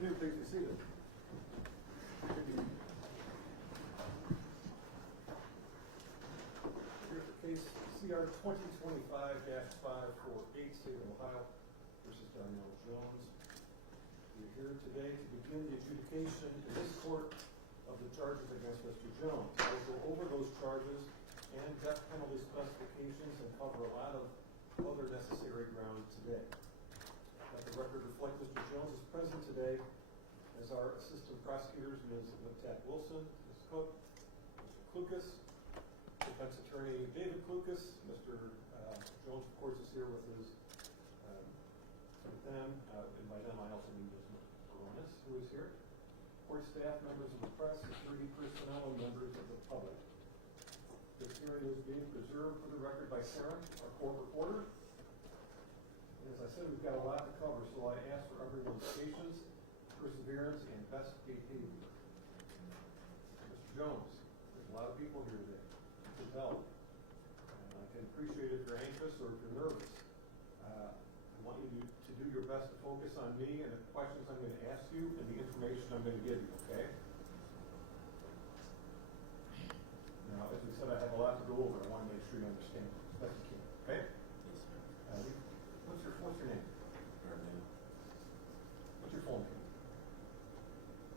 afternoon, please be seated. Here's the case CR 2025-548, State of Ohio versus Darnell Jones. We're here today to begin the adjudication in this court of the charges against Mr. Jones. I will go over those charges and death penalty specifications and cover a lot of other necessary ground today. Let the record reflect Mr. Jones is present today as our assistant prosecutors, Ms. Latique Wilson, Ms. Cook, Mr. Klukas, defense attorney David Klukas. Mr. Jones, of course, is here with his with them, and by them I also mean Ms. Baronis, who is here. Court staff, members of the press, security personnel, and members of the public. This hearing is being preserved for the record by Sarah, our court reporter. As I said, we've got a lot to cover, so I ask for everyone's patience, perseverance, and best behavior. Mr. Jones, there's a lot of people here today. You can tell. And I can appreciate if you're anxious or if you're nervous. I want you to do your best to focus on me and the questions I'm going to ask you and the information I'm going to give you, okay? Now, as we said, I have a lot to go over. I want to make sure you understand as best you can, okay? Yes, sir. What's your name? Darnell. What's your full name?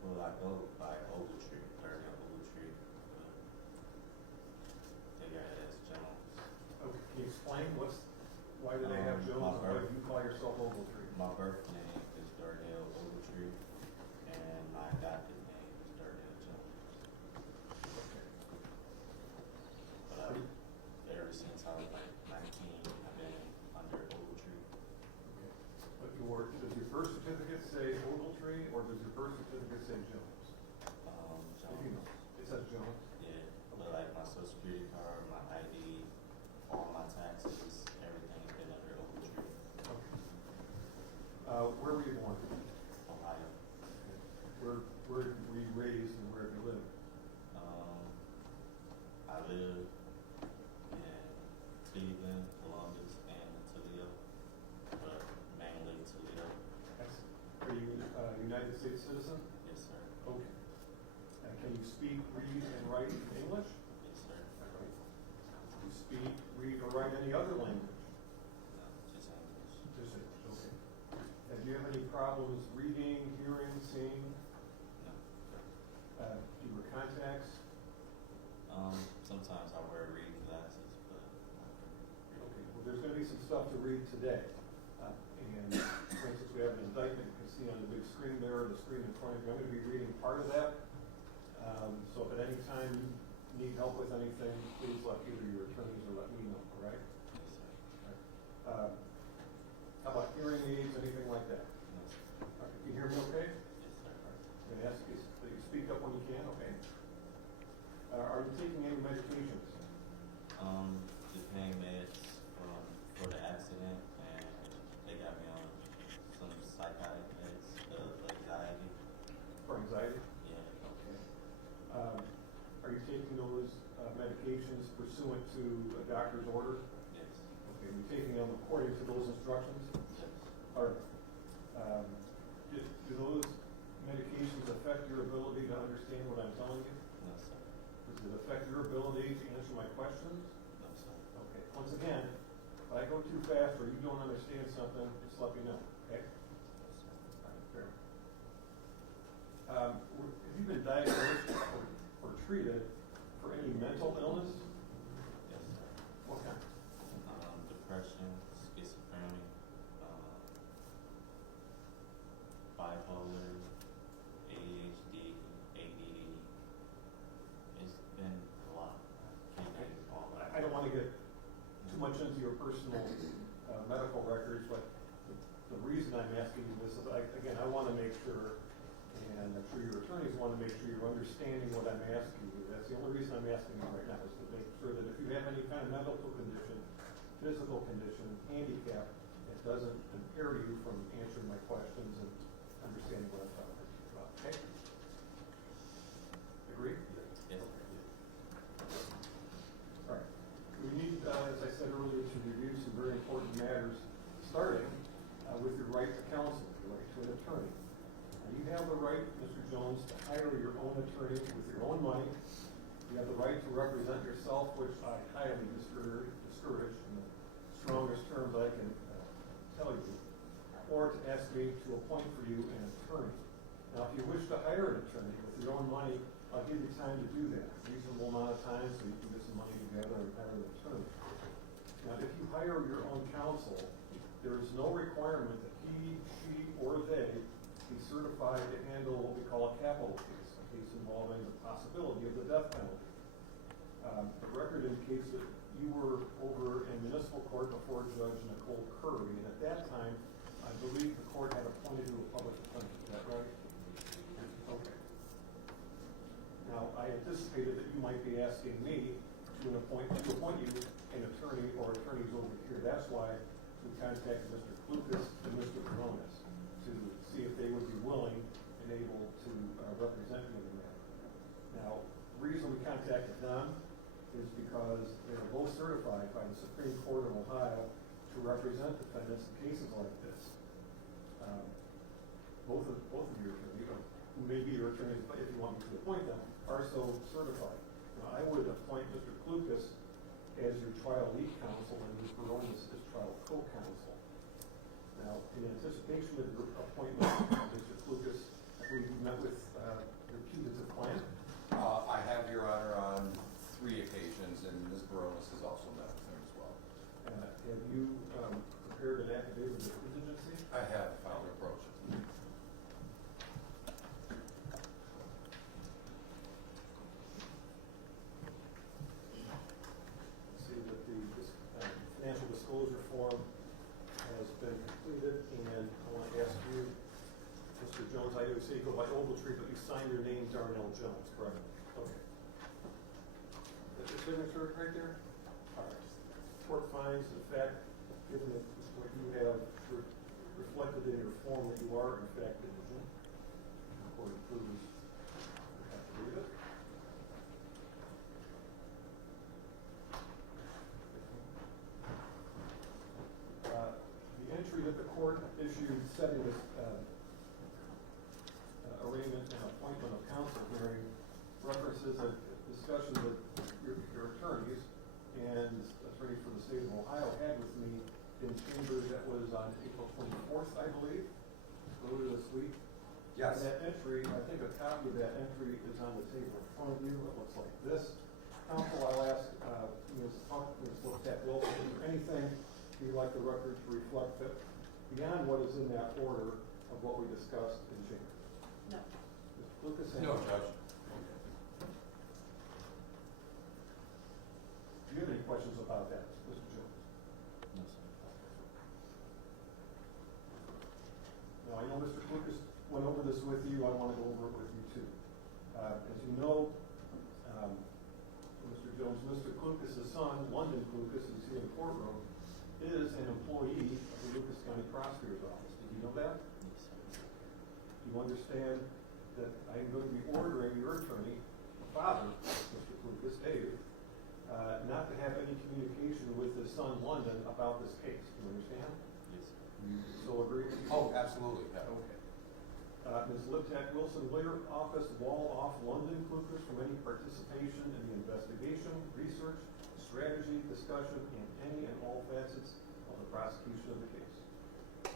Well, I go by Ogletree, Darnell Ogletree. They got it as Jones. Okay, can you explain why do they have Jones and why do you call yourself Ogletree? My birth name is Darnell Ogletree, and my adopted name is Darnell Jones. Okay. But ever since I was like 19, I've been under Ogletree. Okay. But does your birth certificate say Ogletree or does your birth certificate say Jones? If you know. Jones. It says Jones? Yeah, but like my social security card, my ID, all my taxes, everything has been under Ogletree. Okay. Where were you born? Ohio. Where were you raised and where have you lived? I live in Cleveland, Columbus, and Toledo, but mainly Toledo. Are you a United States citizen? Yes, sir. Okay. Can you speak, read, and write English? Yes, sir. All right. Do you speak, read, or write any other language? No, just English. Just English, okay. Do you have any problems reading, hearing, seeing? No. Do you wear contacts? Sometimes I wear reading glasses, but Okay, well, there's going to be some stuff to read today. And for instance, we have an indictment you can see on the big screen there, the screen in front of you. I'm going to be reading part of that. So if at any time you need help with anything, please let either your attorneys or let me know, all right? yes, sir. How about hearing aids, anything like that? No, sir. All right, can you hear me okay? Yes, sir. I'm going to ask you that you speak up when you can, okay? Are you taking any medications? Just paying meds for the accident, and they got me on some psychotic meds, anxiety. For anxiety? Yeah. Okay. Are you taking those medications pursuant to a doctor's order? Yes. Okay, you're taking them according to those instructions? Yes. All right. Do those medications affect your ability to understand what I'm telling you? No, sir. Does it affect your ability to answer my questions? No, sir. Okay. Once again, if I go too fast or you don't understand something, just let me know, okay? No, sir. All right, fair. Have you been diagnosed or treated for any mental illness? Yes, sir. What kind? Depression, schizophrenia, bipolar, ADHD, ADD. It's been a lot. Can't name all of I don't want to get too much into your personal medical records, but the reason I'm asking you this is, again, I want to make sure, and I'm sure your attorneys want to make sure you're understanding what I'm asking you. That's the only reason I'm asking you right now, is to make sure that if you have any kind of medical condition, physical condition, handicap, it doesn't impair you from answering my questions and understanding what I'm talking about. Okay? Agree? Yes, sir. All right. We need, as I said earlier, to review some very important matters, starting with your right to counsel, your right to an attorney. Now, you have Jones to hire your own attorney with your own money. You have the right to represent yourself, which I highly discourage in the strongest terms I can tell you, or to ask me to appoint for you an attorney. Now, if you wish to hire an attorney with your own money, I'll give you time to do that, a reasonable amount of time so you can get some money together and hire an attorney. Now, if you hire your own counsel, there is no requirement that he, she, or they be certified to handle what we call a capital case, a case involving the possibility of the death penalty. The record indicates that you were over in municipal court before Judge Nicole Curry, and at that time, I believe the court had appointed you a public defender. Is that right? Okay. Now, I anticipated that you might be asking me to appoint you an attorney or attorneys over here. That's why we contacted Mr. Klukas and Mr. Coronas to see if they would be willing and able to represent you in the matter. Now, the reason we contacted them is because they are both certified by the Supreme Court of Ohio to represent defendants in cases like this. Both of your attorneys, who may be your attorneys, but if you want me to appoint them, are so certified. Now, I would appoint Mr. Klukas as your trial lead counsel and Ms. Baronis as trial co-counsel. Now, in anticipation of your appointment, Mr. Klukas, I believe you met with your putative client. I have, Your Honor, on 3 occasions, and Ms. Baronis has also met with him as well. Have you prepared an affidavit of indigency? I have filed an approach. See that the financial disclosure form has been completed, and I want to ask you, Mr. Jones, I know you say you go by Ogletree, but you signed your name Darnell Jones, correct? Okay. That's your signature right there? All right. Court finds, in fact, given that what you have reflected in your form that you are, in fact, indigent, the court approves. You have to read it. The entry that the court issued setting this arraignment and appointment of counsel hearing references a discussion that your attorneys and attorney for the state of Ohio had with me in chambers that was on April 24th, I believe, earlier this week. Yes. And that entry, I think a copy of that entry is on the table in front of you. It looks like this. Counsel, I'll ask Ms. Latique Wilson, is there anything you'd like the record to reflect that beyond what is in that order of what we discussed in chambers? No. Mr. Lucas? No, Judge. Do you have any questions about that, Mr. Jones? No, sir. Now, I know Mr. Lucas went over this with you. I want to go over it with you too. As you know, Mr. Jones, Mr. Klukas' son, London Klukas, who's here in the courtroom, is an employee of the Lucas County Prosecutor's Office. Did you know that? Yes, sir. Do you understand that I am going to be ordering your attorney, father, Mr. Klukas, Dave, not to have any communication with his son, London, about this case? Do you understand? Yes, sir. You so agree? Oh, absolutely. Yeah. Okay. Ms. Latique Wilson, will your office wall off London Klukas from any participation in the investigation, research, strategy, discussion, and any and all facets of the prosecution of the case?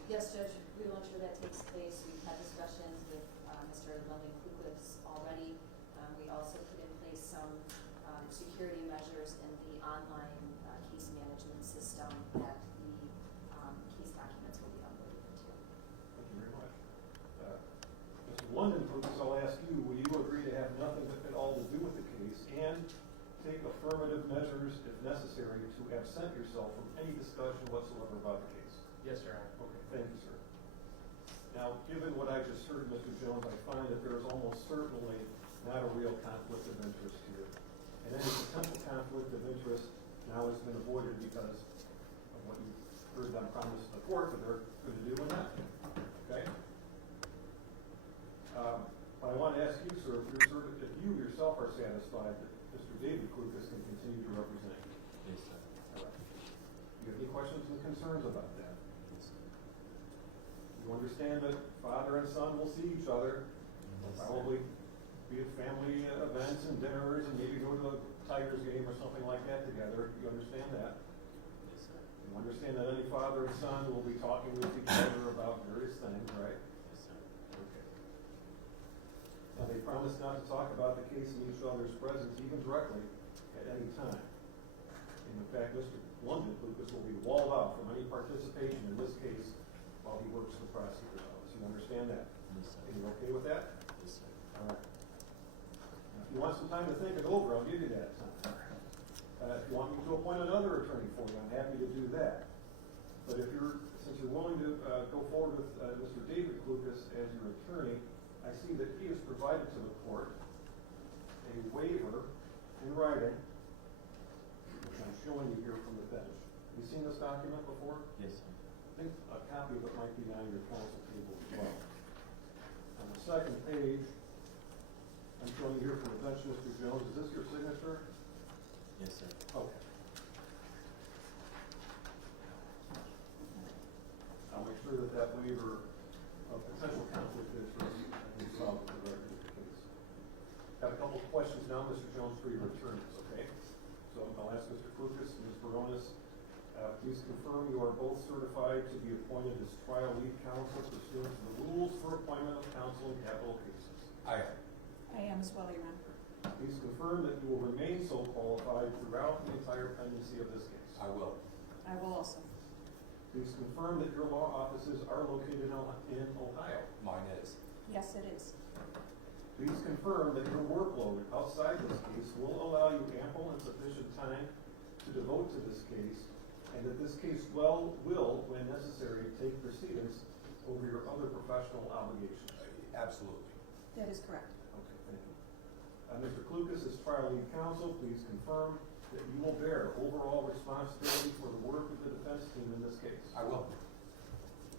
Yes, Judge, we will ensure that takes place. We've had discussions with Mr. London Klukas already. We also put in place some security measures in the online case management system that the case documents will be uploaded into. Thank you very much. Mr. London Klukas, I'll ask you, will you agree to have nothing at all to do with the case and take affirmative measures, if necessary, to absent yourself from any discussion whatsoever about the case? Yes, Your Honor. Okay, thank you, sir. Now, given what I just heard, Mr. Jones, I find that there is almost certainly not a real conflict of interest here. And any potential conflict of interest now has been avoided because of what you heard them promise to the court that they're going to do and not do. Okay? But I want to ask you, sir, if you yourself are satisfied that Mr. David Klukas can continue to represent you. Yes, sir. All right. Do you have any questions and concerns about that? Yes, sir. You understand that father and son will see each other, They'll probably be at family events and dinners and maybe go to a Tigers game or something like that together. You understand that? Yes, sir. You understand that any father and son will be talking with each other about various things, right? Yes, sir. Okay. Now, they promise not to talk about the case in each other's presence, even directly, at any time. And in fact, Mr. London Lucas will be walled out from any participation in this case while he works for the prosecutor's office. You understand that? Yes, sir. And you're okay with that? Yes, sir. All right. Now, if you want some time to think it over, I'll give you that time. If you want me to appoint another attorney for you, I'm happy to do that. But since you're willing to go forward with Mr. David Lucas as your attorney, I see that he has provided to the court a waiver in writing, which I'm showing you here from the bench. Have you seen this document before? Yes, sir. I think a copy of it might be on your counsel table as well. On the second page, I'm showing you here from the bench, Mr. Jones. Is this your signature? Yes, sir. Okay. I'll make sure that that waiver of potential conflict of interest is filed with the record of the case. Have a couple of questions now, Mr. Jones, for your attorneys, okay? So I'll ask Mr. Klukas and Ms. Baronis, please confirm you are both certified to be appointed as trial lead counsel pursuant to the rules for appointment of counsel in capital cases. I am. I am as well, Your Honor. Please confirm that you will remain so qualified throughout the entire pendency of this case. I will. I will also. Please confirm that your law offices are located in Ohio. Mine is. Yes, it is. Please confirm that your workload outside this case will allow you ample and sufficient time to devote to this case, and that this case will, when necessary, take precedence over your other professional obligations. Absolutely. That is correct. Okay, thank you. Mr. Klukas, as trial lead counsel, please confirm that you will bear overall responsibility for the work of the defense team in this case. I will.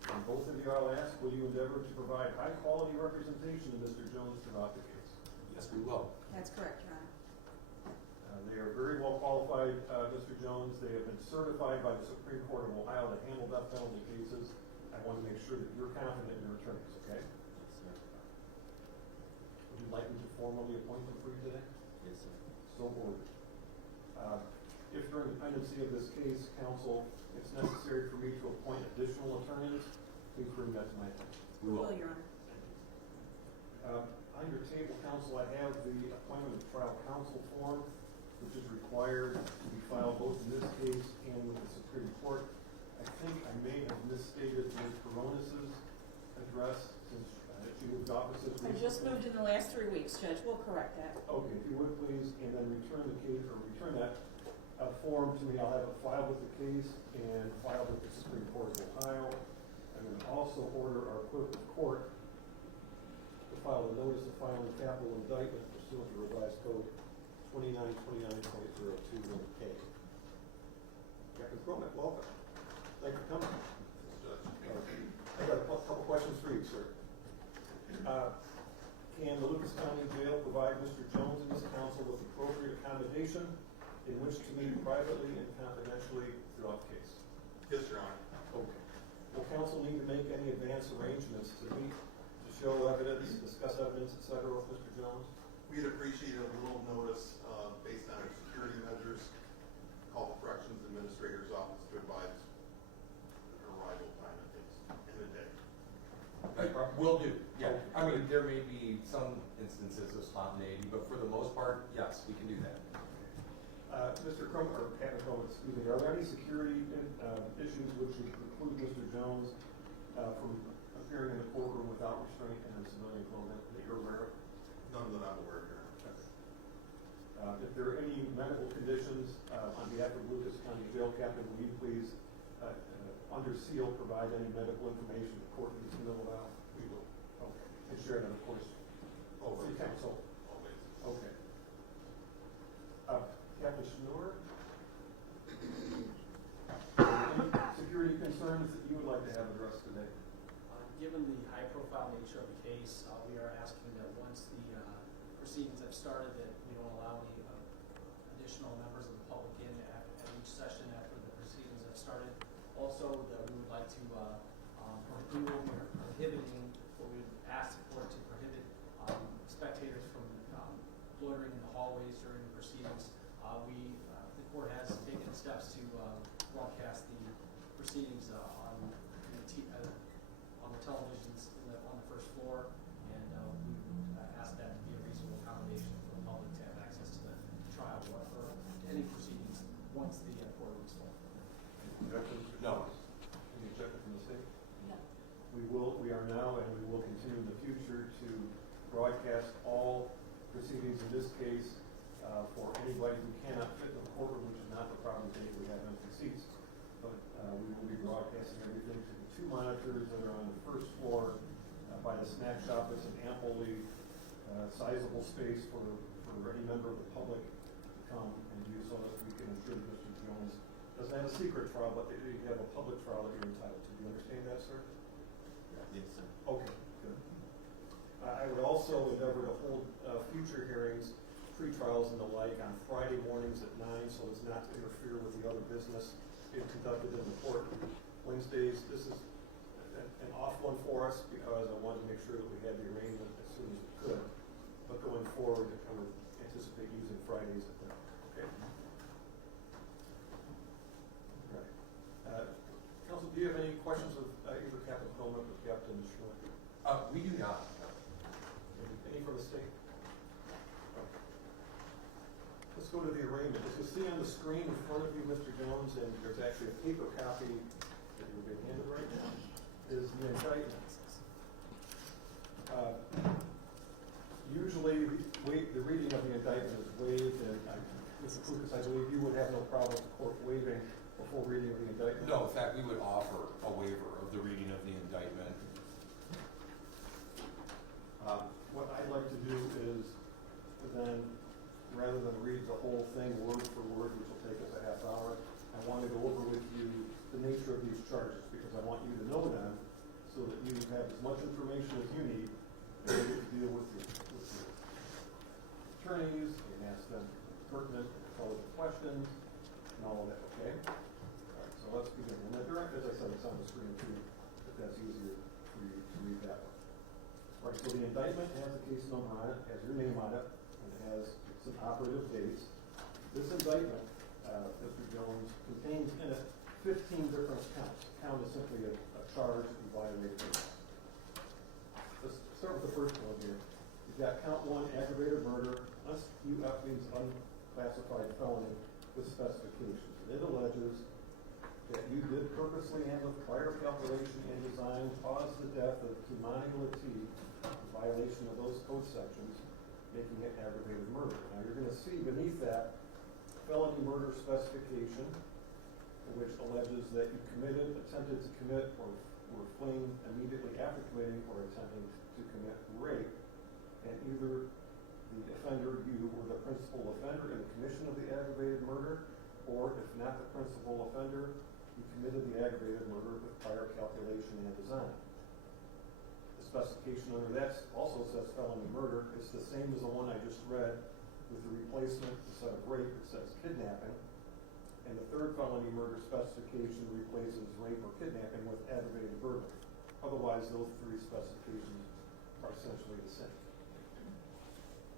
And both of you, I'll ask, will you endeavor to provide high-quality representation to Mr. Jones throughout the case? Yes, we will. That's correct, Your Honor. They are very well qualified, Mr. Jones. They have been certified by the Supreme Court of Ohio to handle death penalty cases. I want to make sure that you're confident in your attorneys, okay? Yes, sir. Would you like me to formally appoint them for you today? Yes, sir. So ordered. If during the pendency of this case, counsel, it's necessary for me to appoint additional attorneys, please bring that to my attention. We will. Your Honor. On your table, counsel, I have the appointment of trial counsel form, which is required to be filed both in this case and with the Supreme Court. I think I may have misstated Ms. Baronis's address since she moved offices I recently. just moved in the last 3 weeks, Judge. We'll correct that. Okay, if you would please, and then return the case, or return that form to me. I'll have it filed with the case and filed with the Supreme Court of Ohio. I'm going to also order our clerk of court to file a notice of filing capital indictment pursuant to revised code 2929.021K. Captain Cronin, welcome. Thank you for coming. I got a couple questions for you, sir. Can the Lucas County Jail provide Mr. Jones and his counsel with appropriate accommodation in which to meet privately and confidentially throughout the case? Yes, Your Honor. Okay. Will counsel need to make any advance arrangements to meet, to show evidence, discuss evidence, et cetera, with Mr. Jones? We'd appreciate a little notice based on our security measures. Call the Corrections Administrator's Office to advise an arrival time at least in a day. Will do. Yeah. I mean, there may be some instances of spontaneity, but for the most part, yes, we can do that. Mr. Crum, or Captain Crum, excuse me, are there any security issues which would preclude Mr. Jones from appearing in the courtroom without restraint and in civilian clothing that you're aware of? None that I'm aware of, Your Honor. If there are any medical conditions on behalf of Lucas County Jail, Captain, will you please, under seal, provide any medical information the court needs to know about? We will. Okay. And share that, of course. Always. City Council. Always. Okay. Captain Schnur? Any security concerns that you would like to have addressed today? Given the high-profile nature of the case, we are asking that once the proceedings have started, that we don't allow any additional members of the public in at each session after the proceedings have started. Also, that we would like to, we will be prohibiting, or we would ask the court to prohibit steps to broadcast the proceedings on the televisions on the first floor, and we ask that to be a reasonable accommodation for the public to have access to the trial or any proceedings once the courtroom is full. Objections? No. Any objection from the state? No. We are now, and we will continue in the future to broadcast all proceedings in this case for anybody who cannot fit in the courtroom, which is not the problem today, we have empty seats. But we will be broadcasting everything to the 2 monitors that are on the first floor by the snack shop. It's an amply sizable space for any member of the public to come and use, so that we can ensure that Mr. Jones doesn't have a secret trial, but they have a public trial that you're entitled to. Do you understand that, sir? Yes, sir. Okay, good. I would also endeavor to hold future hearings, pre-trials and the like on Friday mornings at 9, so as not to interfere with the other business being conducted in the court. Wednesdays, this is an off one for us because I wanted to make sure that we had the arrangement as soon as we could. But going forward, I would anticipate using Fridays at that, okay? Right. Counsel, do you have any questions of either Captain Coleman or Captain Schmidt? We do not. Any from the state? Okay. Let's go to the arraignment. As you see on the screen in front of you, Mr. Jones, and there's actually a paper copy that you're being handed right now, is the indictment. Usually, the reading of the indictment is waived, and Mr. Lucas, I believe you would have no problem with the court waiving before reading of the indictment. No, in fact, we would offer a waiver of the reading of the indictment. What I'd like to do is then, rather than read the whole thing word for word, which will take us a half hour, I want to go over with you the nature of these charges, because I want you to know them so that you have as much information as you need to be able to deal with your attorneys and ask them pertinent and intelligent questions and all of that, okay? All right, so let's begin. And the direct, as I said, it's on the screen too, if that's easier for you to read that one. All right, so the indictment has a case number on it, has your name on it, and it has some operative dates. This indictment, Mr. Jones, contains in it 15 different counts. A count is simply a charge that you violated. Let's start with the first one here. You've got count 1, aggravated murder, UF means unclassified felony with specifications. It alleges that you did purposely and with prior calculation and design cause the death of Kei Mani Latique in violation of those code sections, making it aggravated murder. Now you're going to see beneath that felony murder specification, which alleges that you committed, attempted to commit, or were fleeing immediately after committing or attempting to commit rape, and either the offender, you, were the principal offender in the commission of the aggravated murder, or if not the principal offender, you committed the aggravated murder with prior calculation and design. The specification under that also says felony murder. It's the same as the one I just read with the replacement, instead of rape, it says kidnapping. And the third felony murder specification replaces rape or kidnapping with aggravated burglary. Otherwise, those 3 specifications are essentially the same.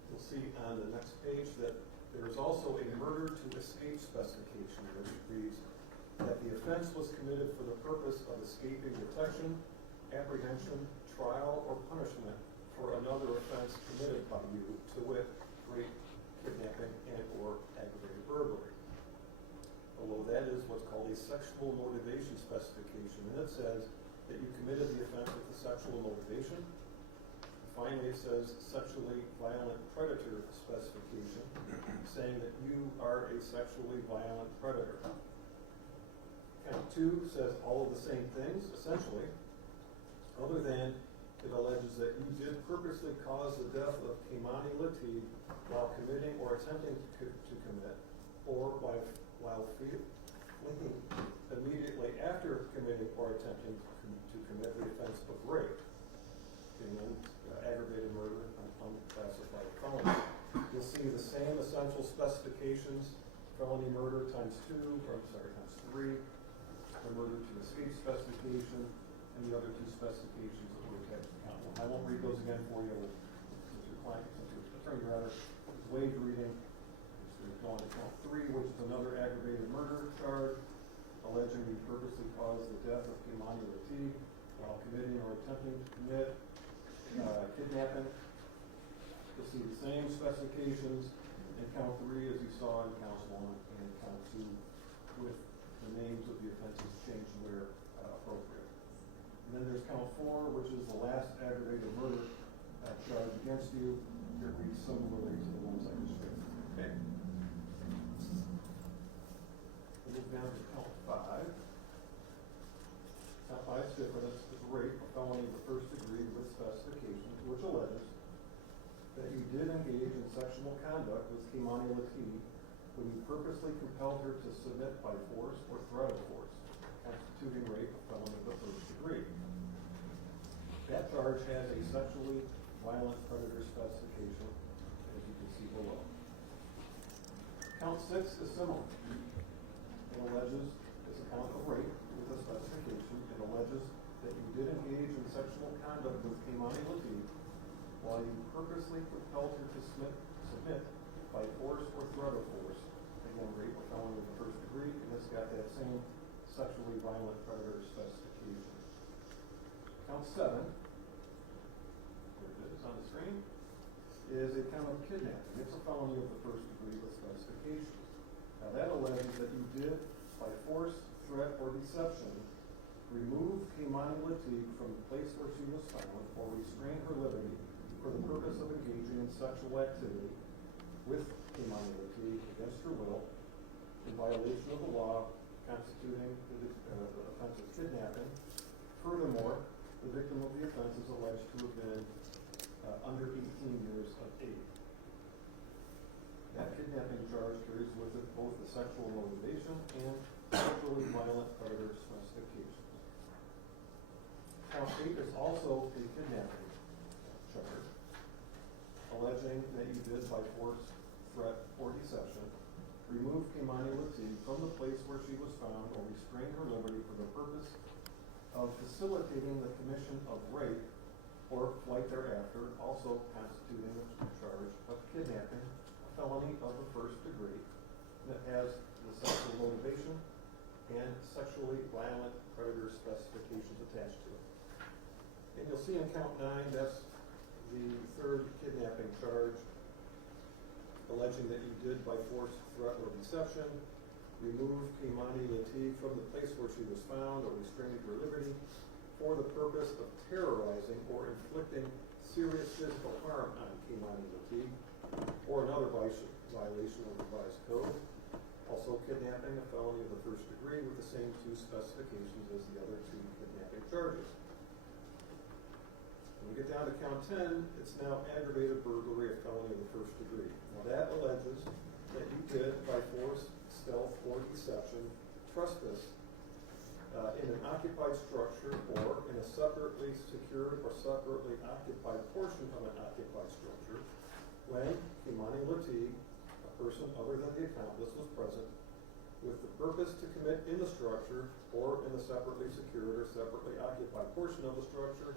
You'll see on the next page that there is also a murder to escape specification, which reads that the offense was committed for the purpose of escaping detection, apprehension, trial, or punishment for another offense committed by you, to wit, rape, kidnapping, and or aggravated burglary. Below that is what's called a sexual motivation specification, and it says that you committed the offense with a sexual motivation. Finally, it says sexually violent predator specification, saying that you are a sexually violent predator. Count 2 says all of the same things, essentially, other than it alleges that you did purposely cause the death of Kei Mani Latique while committing or attempting to commit, or while fleeing immediately after committing or attempting to commit the offense of rape, being aggravated murder and unclassified felony. You'll see the same essential specifications: felony murder times 3, the murder to escape specification, and the other 2 specifications that we're attached to count 1. I won't read those again for you, since your client, since your attorney rather, is waived reading. Just Going to count 3, which is another aggravated murder charge, alleging he purposely caused the death of Kei Mani Latique while committing or attempting to commit kidnapping. You'll see the same specifications in count 3 as you saw in counts 1 and count 2, with the names of the offenses changed where appropriate. And then there's count 4, which is the last aggravated murder charge against you. It reads similarly to the ones I just read. Okay. We'll move down to count 5. Count 5 is different. It's rape, a felony of the first degree with specifications, which alleges that you did engage in sexual conduct with Kei Mani Latique when you purposely compelled her to submit by force or threat of force, constituting rape, a felony of the first degree. That charge has a sexually violent predator specification, as you can see below. Count 6 is similar. It alleges it's a count of rape with a specification. It alleges that you did engage in sexual conduct with Kei Mani Latique while you purposely compelled her to submit by force or threat of force. Again, rape, a felony of the first degree, and it's got that same sexually violent predator specification. Count 7, there it is on the screen, is a count of kidnapping. It's a felony of the first degree with specifications. Now that alleges that you did, by force, threat, or deception, remove Kei Mani Latique from the place where she was found or restrain her liberty for the purpose of engaging in sexual activity with Kei Mani Latique against her will in violation of the law constituting the offense of kidnapping. Furthermore, the victim of the offense is alleged to have been under 18 years of age. That kidnapping charge carries with it both the sexual motivation and sexually violent predator specifications. Count 8 is also a kidnapping charge, alleging that you did by force, threat, or deception remove Kei Mani Latique from the place where she was found or restrain her liberty for the purpose of facilitating the commission of rape or flight thereafter, also constituting the charge of kidnapping, a felony of the first degree that has the sexual motivation and sexually violent predator specifications attached to it. And you'll see in count 9, that's the third kidnapping charge, alleging that you did by force, threat, or deception remove Kei Mani Latique from the place where she was found or restrained her liberty for the purpose of terrorizing or inflicting serious physical harm on Kei Mani Latique or another violation of the revised code. Also kidnapping, a felony of the first degree with the same 2 specifications as the other 2 kidnapping charges. When we get down to count 10, it's now aggravated burglary, a felony of the first degree. Now that alleges that you did, by force, stealth, or deception, trespass in an occupied structure or in a separately secured or separately occupied portion of an occupied structure when Kei Mani Latique, a person other than the accomplice, was present with the purpose to commit in the structure or in the separately secured or separately occupied portion of the structure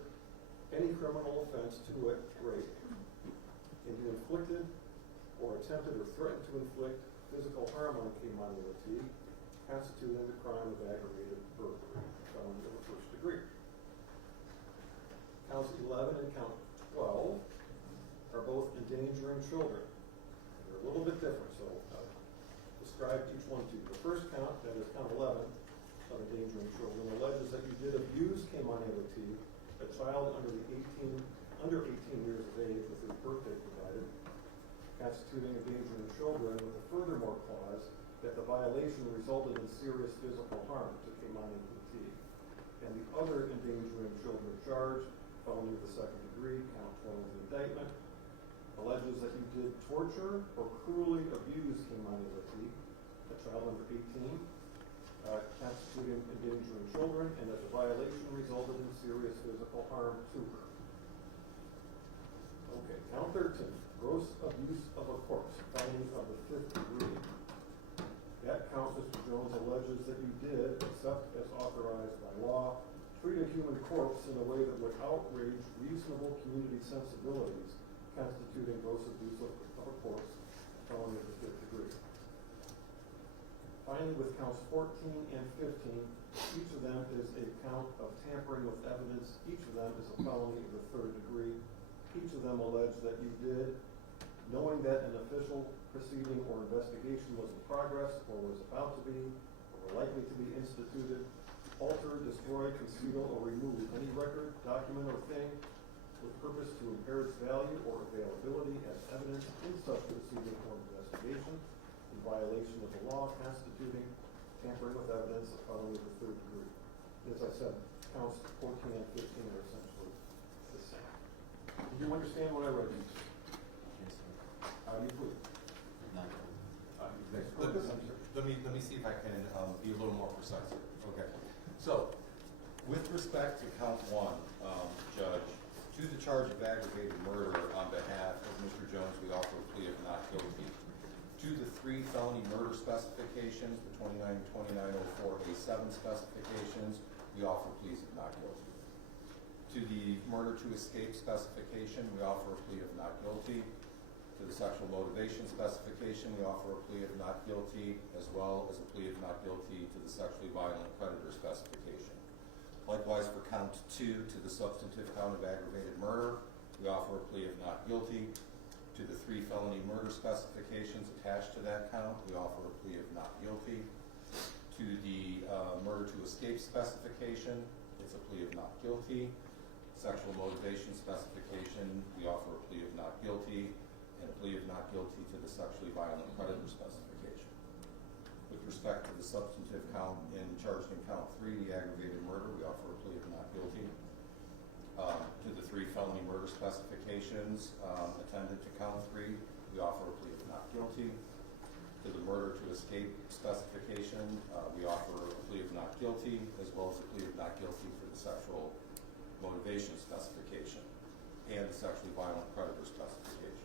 any criminal offense to it, rape, and you inflicted or attempted or threatened to inflict physical harm on Kei Mani Latique, constituting the crime of aggravated burglary, felony of the first degree. Counts 11 and count 12 are both endangering children. They're a little bit different, so I'll describe each one to you. The first count, that is count 11, of endangering children, alleges that you did abuse Kei Mani Latique, a child under 18 years of age with whose birthday provided, constituting endangering children with a furthermore clause that the violation resulted in serious physical harm to Kei Mani Latique. And the other endangering children charge, felony of the second degree, count 12 of the indictment, alleges that you did torture or cruelly abuse Kei Mani Latique, a child under 18, constituting endangering children, and that the violation resulted in serious physical harm to her. Okay, count 13, gross abuse of a corpse, felony of the fifth degree. That count, Mr. Jones, alleges that you did, except as authorized by law, treat a human corpse in a way that would outrage reasonable community sensibilities, constituting gross abuse of a corpse, felony of the fifth degree. Finally, with counts 14 and 15, each of them is a count of tampering with evidence. Each of them is a felony of the third degree. Each of them allege that you did, knowing that an official proceeding or investigation was in progress or was about to be or likely to be instituted, alter, destroy, conceal, or remove any record, document, or thing with purpose to impair its value or availability as evidence in such proceeding or investigation in violation of the law constituting tampering with evidence of felony of the third degree. As I said, counts 14 and 15 are essentially the same. Did you understand what I read? Yes, sir. How do you plead? Not guilty. Let me see if I can be a little more precise here. Okay. So, with respect to count 1, Judge, to the charge of aggravated murder on behalf of Mr. Jones, we offer a plea of not guilty. To the 3 felony murder specifications, the 29-2904A7 specifications, we offer pleas of not guilty. To the murder to escape specification, we offer a plea of not guilty. To the sexual motivation specification, we offer a plea of not guilty, as well as a plea of not guilty to the sexually violent predator specification. Likewise, for count 2, to the substantive count of aggravated murder, we offer a plea of not guilty. To the 3 felony murder specifications attached to that count, we offer a plea of not guilty. To the murder to escape specification, it's a plea of not guilty. Sexual motivation specification, we offer a plea of not guilty, and a plea of not guilty to the sexually violent predator specification. With respect to the substantive count charged in count 3, the aggravated murder, we offer a plea of not guilty. To the 3 felony murder specifications attended to count 3, we offer a plea of not guilty. To the murder to escape specification, we offer a plea of not guilty, as well as a plea of not guilty for the sexual motivation specification and the sexually violent predator specification.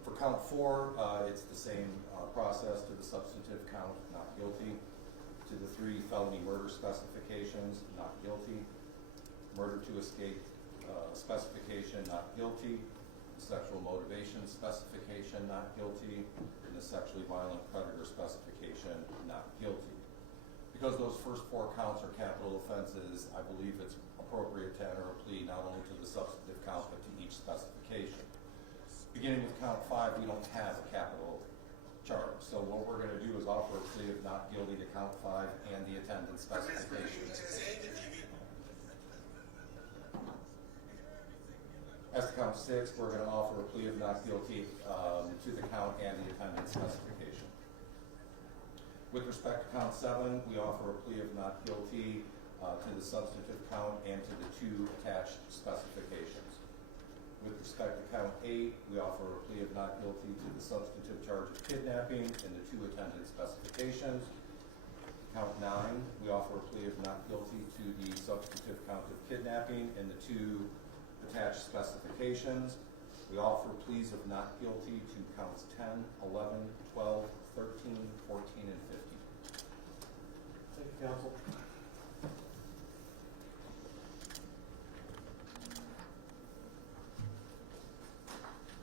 For count 4, it's the same process to the substantive count, not guilty. To the 3 felony murder specifications, not guilty. Murder to escape specification, not guilty. Sexual motivation specification, not guilty. And the sexually violent predator specification, not guilty. Because those first 4 counts are capital offenses, I believe it's appropriate to enter a plea not only to the substantive count, but to each specification. Beginning with count 5, we don't have a capital charge. So what we're going to do is offer a plea of not guilty to count 5 and the attendance specifications. As to count 6, we're going to offer a plea of not guilty to the count and the attendance specification. With respect to count 7, we offer a plea of not guilty to the substantive count and to the 2 attached specifications. With respect to count 8, we offer a plea of not guilty to the substantive charge of kidnapping and the 2 attendance specifications. Count 9, we offer a plea of not guilty to the substantive count of kidnapping and the 2 attached specifications. We offer pleas of not guilty to counts 10, 11, 12, 13, 14, and 15. Thank you, counsel.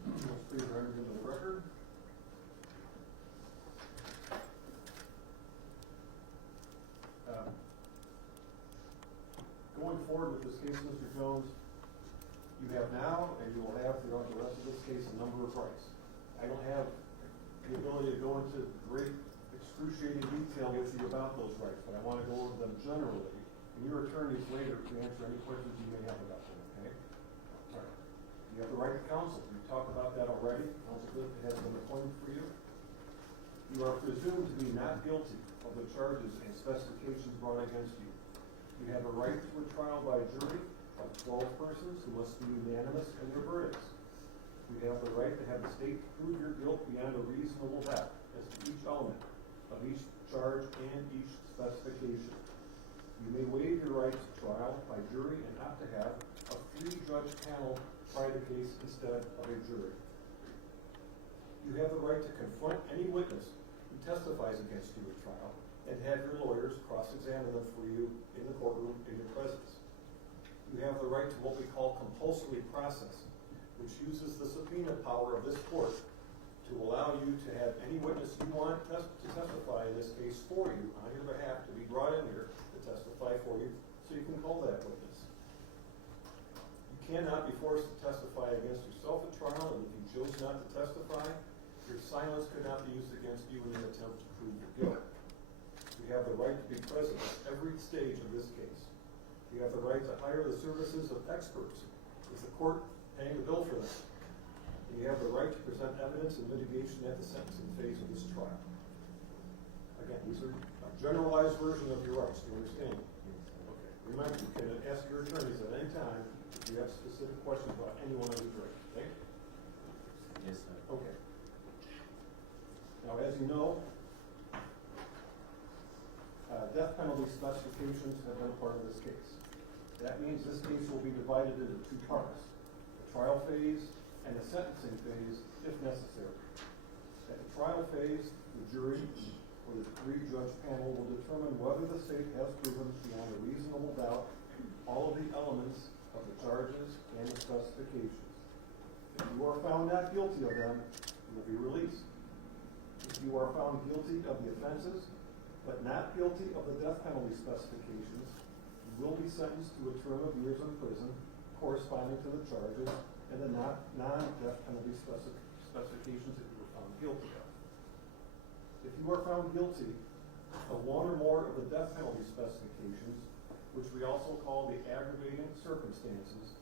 Let's please enter into the record. Going forward with this case, Mr. Jones, you have now, and you will have throughout the rest of this case, a number of rights. I don't have the ability to go into great excruciating detail with you about those rights, but I want to go over them generally. And your attorneys later can answer any questions you may have about them, okay? All right. You have the right to counsel. We've talked about that already. Counsel has been appointed for you. You are presumed to be not guilty of the charges and specifications brought against you. You have a right to a trial by jury of 12 persons who must be unanimous in their verdicts. You have the right to have the state prove your guilt beyond a reasonable doubt as to each element of each charge and each specification. You may waive your right to trial by jury and opt to have a 3-judge panel try the case instead of a jury. You have the right to confront any witness who testifies against you at trial and have your lawyers cross-examine them for you in the courtroom in your presence. You have the right to what we call compulsory process, which uses the subpoena power of this court to to allow you to have any witness you want to testify in this case for you on your behalf to be brought in here to testify for you, so you can call that witness. You cannot be forced to testify against yourself at trial, and if you chose not to testify, your silence could not be used against you in an attempt to prove your guilt. You have the right to be present at every stage of this case. You have the right to hire the services of experts. Is the court paying the bill for them? And you have the right to present evidence and mitigation at the sentencing phase of this trial. Again, these are a generalized version of your rights. Do you understand? Okay. Remember, you can ask your attorneys at any time if you have specific questions about any one of these rights. Okay? Yes, sir. Okay. Now, as you know, death penalty specifications have been a part of this case. That means this case will be divided into two parts, the trial phase and the sentencing phase, if necessary. At the trial phase, the jury or the three-judge panel will determine whether the state has proven beyond a reasonable doubt all of the elements of the charges and the specifications. If you are found not guilty of them, you will be released. If you are found guilty of the offenses, but not guilty of the death penalty specifications, you will be sentenced to a term of years in prison corresponding to the charges and the non-death penalty specifications that you were found guilty of. If you are found guilty of one or more of the death penalty specifications, which we also call the aggravating circumstances,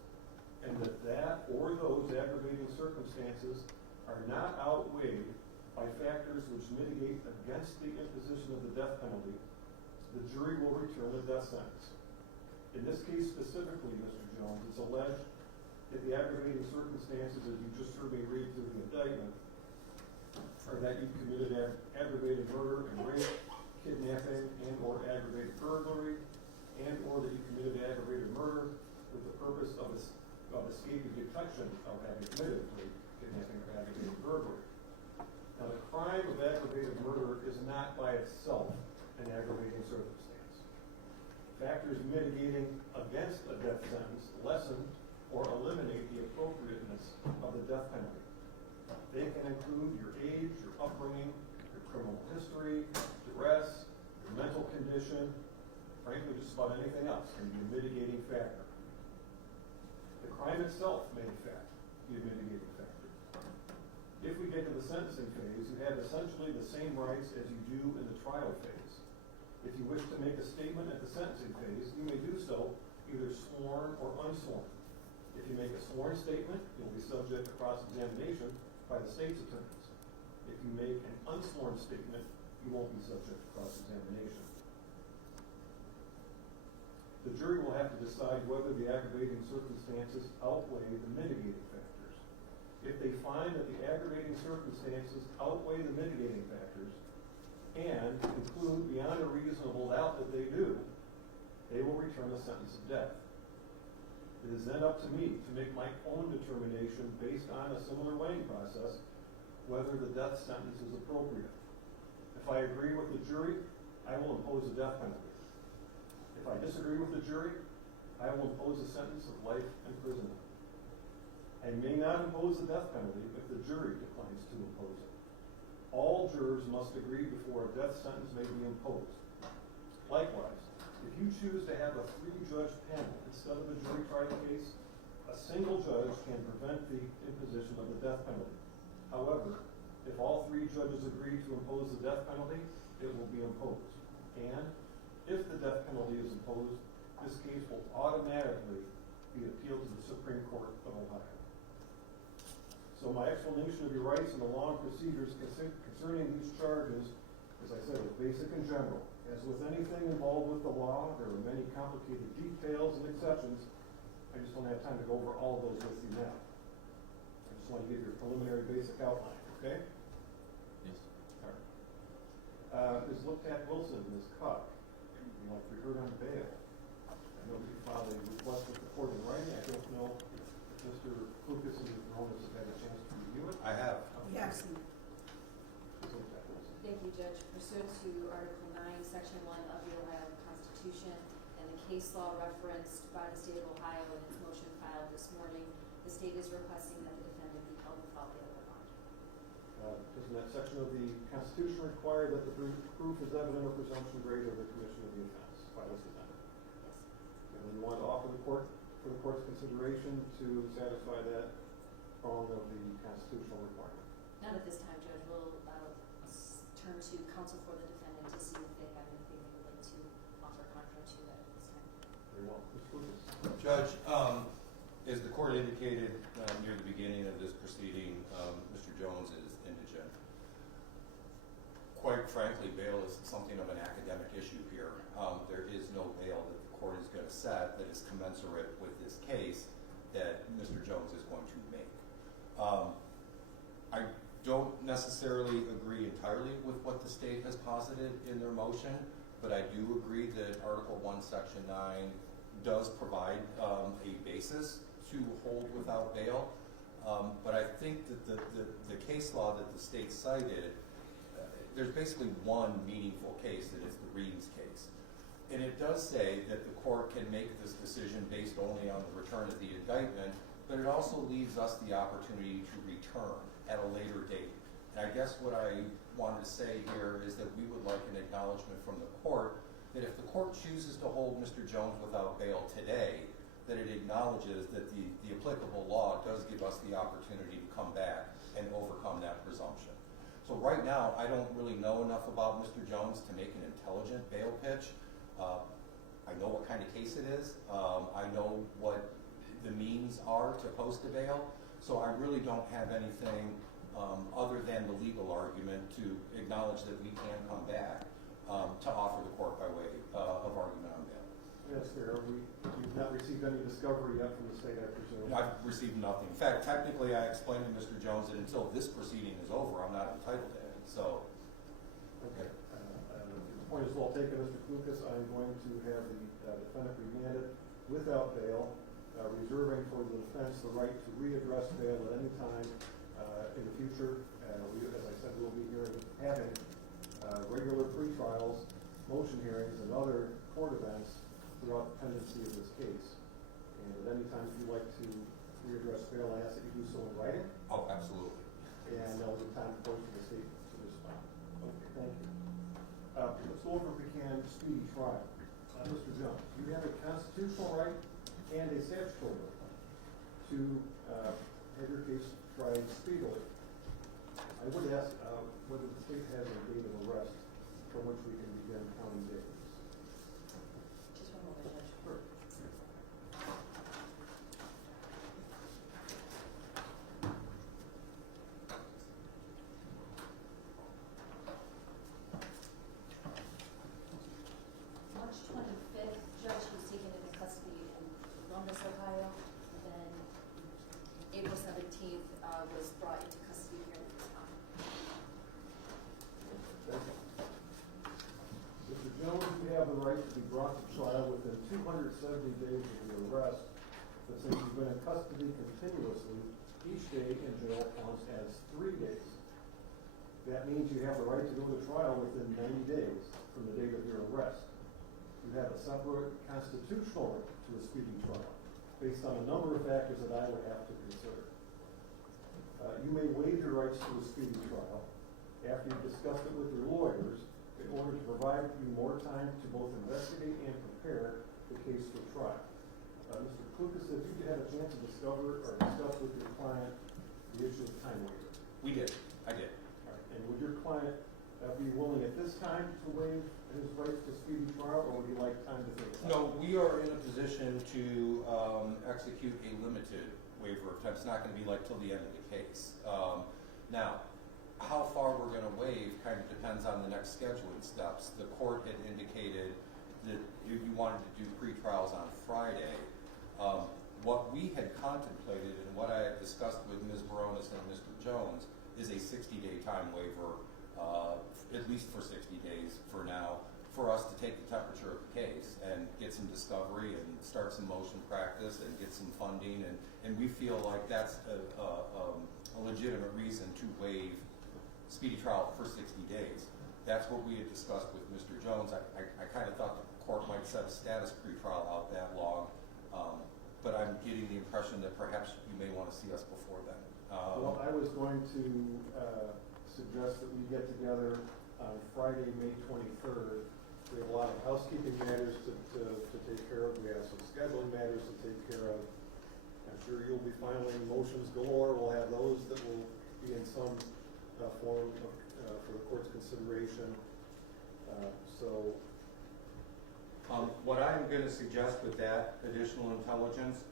and that or those aggravating circumstances are not outweighed by factors which mitigate against the imposition of the death penalty, the jury will return a death sentence. In this case specifically, Mr. Jones, it's alleged that the aggravating circumstances, as you just heard me read through the indictment, are that you committed aggravated murder and rape, kidnapping and or aggravated burglary, and or that you committed aggravated murder with the purpose of escaping detection of having committed rape, kidnapping, or aggravated burglary. Now, the crime of aggravated murder is not by itself an aggravating circumstance. Factors mitigating against a death sentence lessen or eliminate the appropriateness of the death penalty. They can include your age, your upbringing, your criminal history, duress, your mental condition, frankly, just about anything else can be a mitigating factor. The crime itself may, in fact, be a mitigating factor. If we get to the sentencing phase, you have essentially the same rights as you do in the trial phase. If you wish to make a statement at the sentencing phase, you may do so either sworn or unsworn. If you make a sworn statement, you'll be subject to cross-examination by the state's attorneys. If you make an unsworn statement, you won't be subject to cross-examination. The jury will have to decide whether the aggravating circumstances outweigh the mitigating factors. If they find that the aggravating circumstances outweigh the mitigating factors and conclude beyond a reasonable doubt that they do, they will return a sentence of death. It is then up to me to make my own determination based on a similar weighing process whether the death sentence is appropriate. If I agree with the jury, I will impose a death penalty. If I disagree with the jury, I will impose a sentence of life imprisonment. I may not impose the death penalty if the jury declines to impose it. All jurors must agree before a death sentence may be imposed. Likewise, if you choose to have a three-judge panel instead of a jury trial case, a single judge can prevent the imposition of the death penalty. However, if all three judges agree to impose the death penalty, it will be imposed. And if the death penalty is imposed, this case will automatically be appealed to the Supreme Court of Ohio. So my explanation of your rights and the law and procedures concerning these charges, as I said, is basic and general. As with anything involved with the law, there are many complicated details and exceptions. I just don't have time to go over all of those with you now. I just want to give you a preliminary basic outline, okay? Yes. All right. Ms. Latique-Wilson, Ms. Cook, you'd like to be heard on bail. I know that you filed a request with the court in writing. I don't know if Mr. Lucas and Ms. Ronas have had a chance to review it. I have. Yes. Ms. Latique-Wilson. Thank you, Judge. Pursuant to Article 9, Section 1 of the Ohio Constitution and the case law referenced by the state of Ohio in its motion filed this morning, the state is requesting that the defendant be held without bail or bond. Doesn't that section of the Constitution require that the proof is evident or presumption greater of the commission of the offense by this defendant? Yes. And then you want to offer the court, for the court's consideration to satisfy that prong of the constitutional requirement. Not at this time, Judge. We'll turn to counsel for the defendant to see if they have anything they would like to offer contrary to that at this time. Very well. Mr. Lucas? Judge, as the court indicated near the beginning of this proceeding, Mr. Jones is indigent. Quite frankly, bail is something of an academic issue here. There is no bail that the court is going to set that is commensurate with this case that Mr. Jones is going to make. I don't necessarily agree entirely with what the state has posited in their motion, but I do agree that Article 1, Section 9 does provide a basis to hold without bail. But I think that the case law that the state cited, there's basically one meaningful case, and it's the Reeves case. And it does say that the court can make this decision based only on the return of the indictment, but it also leaves us the opportunity to return at a later date. And I guess what I wanted to say here is that we would like an acknowledgement from the court that if the court chooses to hold Mr. Jones without bail today, that it acknowledges that the applicable law does give us the opportunity to come back and overcome that presumption. So right now, I don't really know enough about Mr. Jones to make an intelligent bail pitch. I know what kind of case it is. I know what the means are to post a bail. So I really don't have anything other than the legal argument to acknowledge that we can come back to offer the court by way of argument on bail. That's fair. We've not received any discovery yet from the state, I presume. I've received nothing. In fact, technically, I explained to Mr. Jones that until this proceeding is over, I'm not entitled to it. So, Okay. The point is well taken, Mr. Lucas. I'm going to have the defendant remanded without bail, reserving for the defense the right to readdress bail at any time in the future. As I said, we'll be having regular pre-trials, motion hearings, and other court events throughout the pendency of this case. And at any time, if you'd like to readdress bail, I ask that you do so in writing. oh, absolutely. And there'll be time for the state to respond. Okay, thank you. Let's go over if we can speedy trial. Mr. Jones, you have a constitutional right and a statutory right to have your case tried speedily. I would ask whether the state has a date of arrest from which we can begin counting days. Just one moment, Judge. Sure. March 25th, Judge was taken into custody in Columbus, Ohio. And then April 17th was brought into custody here in town. Mr. Jones, you have the right to be brought to trial within 270 days of your arrest, but since you've been in custody continuously, each day in jail counts as 3 days. That means you have the right to go to trial within 90 days from the date of your arrest. You have a separate constitutional right to a speedy trial, based on a number of factors that I would have to consider. You may waive your rights to a speedy trial after you've discussed it with your lawyers in order to provide you more time to both investigate and prepare the case for trial. Mr. Klukas, if you had a chance to discover or discuss with your client the issue of time waiver. We did. I did. All right. And would your client be willing at this time to waive his rights to speedy trial, or would he like time to think about it? No, we are in a position to execute a limited waiver of time. It's not going to be like till the end of the case. Now, how far we're going to waive kind of depends on the next scheduling steps. The court had indicated that you wanted to do pre-trials on Friday. What we had contemplated and what I had discussed with Ms. Baronis and Mr. Jones is a 60-day time waiver, at least for 60 days for now, for us to take the temperature of the case and get some discovery and start some motion practice and get some funding. And we feel like that's a legitimate reason to waive speedy trial for 60 days. That's what we had discussed with Mr. Jones. I kind of thought the court might set a status pre-trial out that long, but I'm getting the impression that perhaps you may want to see us before then. Well, I was going to suggest that we get together on Friday, May 23rd. We have a lot of housekeeping matters to take care of. We have some scheduling matters to take care of. I'm sure you'll be filing motions galore. We'll have those that will be in some form of, for the court's consideration. So What I'm going to suggest with that additional intelligence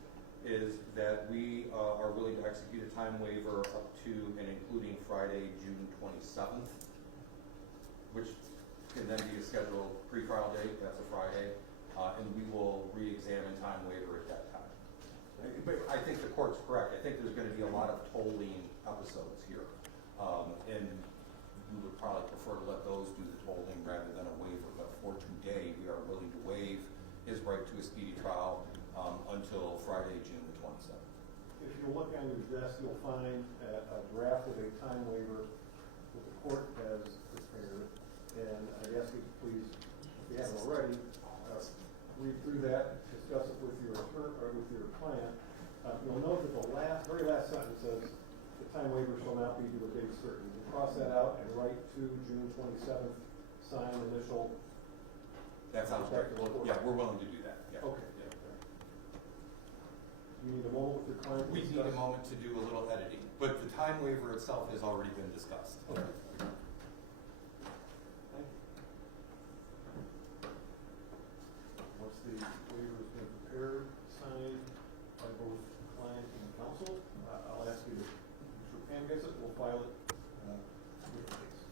is that we are willing to execute a time waiver up to and including Friday, June 27th, which can then be a scheduled pre-trial date, that's a Friday, and we will re-examine time waiver at that time. But I think the court's correct. I think there's going to be a lot of tolling episodes here, and we would probably prefer to let those do the tolling rather than a waiver. But for today, we are willing to waive his right to a speedy trial until Friday, June the 27th. if you look on your desk, you'll find a draft of a time waiver that the court has prepared. And I'd ask you to please, if you haven't already, read through that, discuss it with your attorney or with your client. You'll note that the very last sentence says, the time waiver shall not be due a date certain. You cross that out and write to June 27th, sign initial. That sounds great. Yeah, we're willing to do that. Yeah. Okay. Yeah. You need a moment with your client? to We need discuss? a moment to do a little editing, but the time waiver itself has already been discussed. Okay. Thank you. Once the waiver has been prepared, signed by both client and counsel, I'll ask you to, make sure Pam gets it, we'll file it with the case.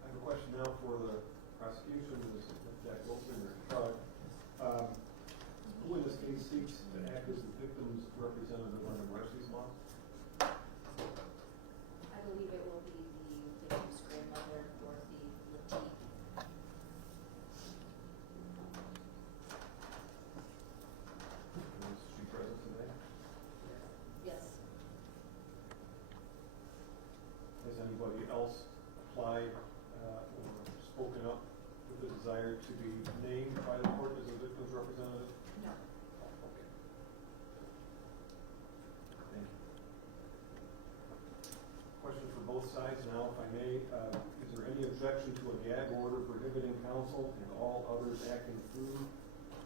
I have a question now for the prosecution, Ms. Jack Wilson or Todd. Who in this case seeks to act as the victim's representative under Marcy's law? I believe it will be the victim's grandmother, Dorothy Latique. Is she present today? Yes. Has anybody else applied or spoken up with the desire to be named by the court as a victim's representative? No. Okay. Thank you. Question for both sides now, if I may. Is there any objection to a gag order prohibiting counsel and all others acting through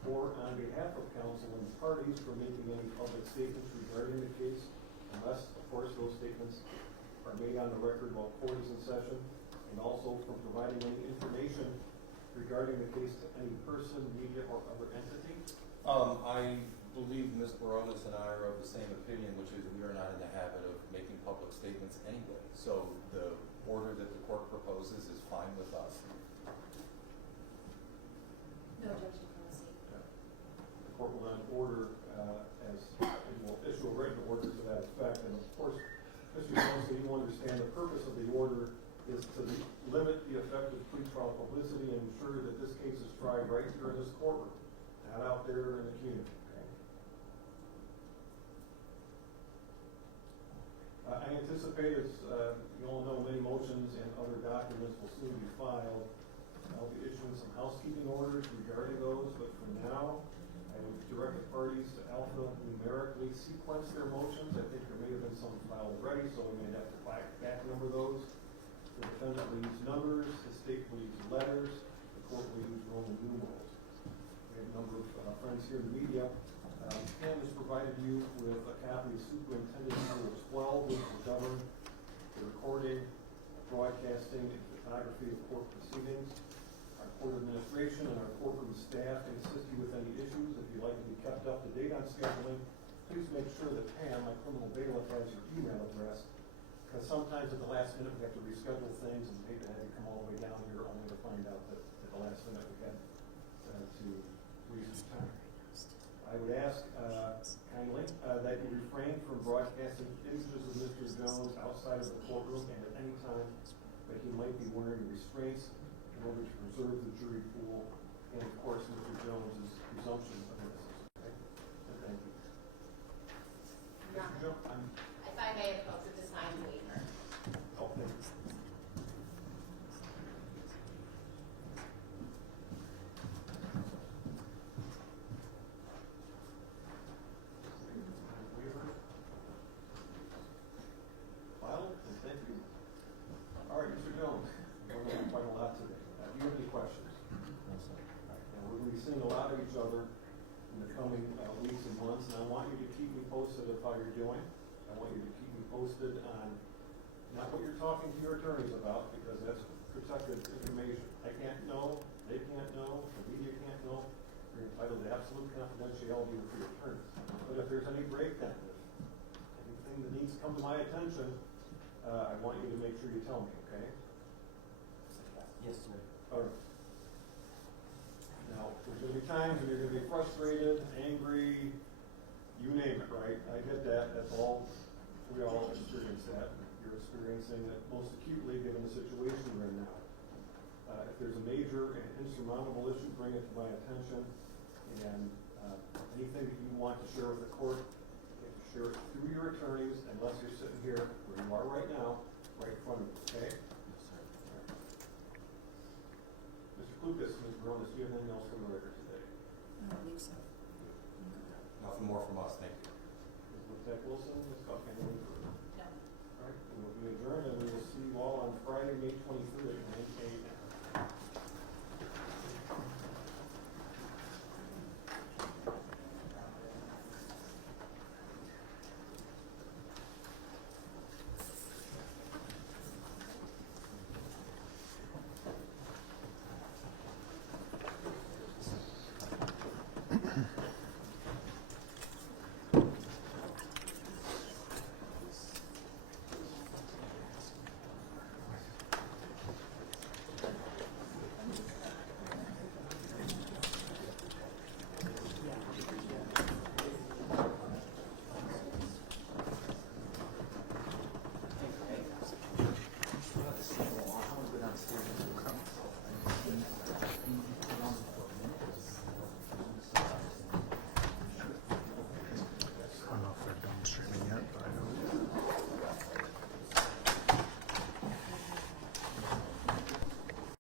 or on behalf of counsel and parties from making any public statements regarding the case, unless, of course, those statements are made on the record while court is in session, and also from providing any information regarding the case to any person, media, or other entity? I believe Ms. Baronis and I are of the same opinion, which is we are not in the habit of making public statements anyway. So the order that the court proposes is fine with us. No objection from the seat. The court will then order, it will issue a written order to that effect. And of course, Mr. Jones, so you understand the purpose of the order is to limit the effect of pretrial publicity and ensure that this case is tried right here in this courtroom, not out there in the community. Okay? I anticipate, as you all know, many motions and other documents will soon be filed. I'll be issuing some housekeeping orders regarding those, but for now, I would direct the parties to alphanumerically sequence their motions. I think there may have been some filed already, so we may have to back number those. The defendant will use numbers, the state will use letters, the court will use Roman numerals. We have a number of friends here in the media. Pam has provided you with a copy of Superintendent Rule 12, which will govern the recording, broadcasting, and photography of court proceedings. Our court administration and our courtroom staff can assist you with any issues. If you'd like to be kept up to date on scheduling, please make sure that Pam, my criminal bailiff, has your email address. Because sometimes at the last minute we have to reschedule things and hate to have you come all the way down here only to find out that at the last minute we had to freeze some time. I would ask kindly that you refrain from broadcasting images of Mr. Jones outside of the courtroom and at any time that he might be wearing restraints in order to preserve the jury pool and, of course, Mr. Jones's presumption of innocence. Okay? And thank you. Mr. Jones, If I may approach with the signed waiver. oh, thank you. Filed, and thank you. All right, Mr. Jones, we're going to be quite a lot today. Do you have any questions? No, sir. All right, and we're going to be seeing a lot of each other in the coming weeks and months, and I want you to keep me posted of how you're doing. I want you to keep me posted on not what you're talking to your attorneys about, because that's protected information. I can't know, they can't know, the media can't know. You're entitled to absolute confidentiality with your attorneys. But if there's any breakdown, if anything that needs to come to my attention, I want you to make sure you tell me, okay? Yes, sir. All right. Now, there's gonna be times when you're gonna be frustrated, angry, you name it, right? I get that, that's all, we all experience that. You're experiencing it most acutely given the situation we're in now. If there's a major and insurmountable issue, bring it to my attention. And anything that you want to share with the court, you have to share it through your attorneys, unless you're sitting here where you are right now, right in front of you, okay? Yes, sir. All right. Mr. Klukas, Ms. Baronis, do you have anything else for the record today? I don't believe so. Nothing more from us, thank you. Ms. Littech Wilson, Ms. Coffey, anything further?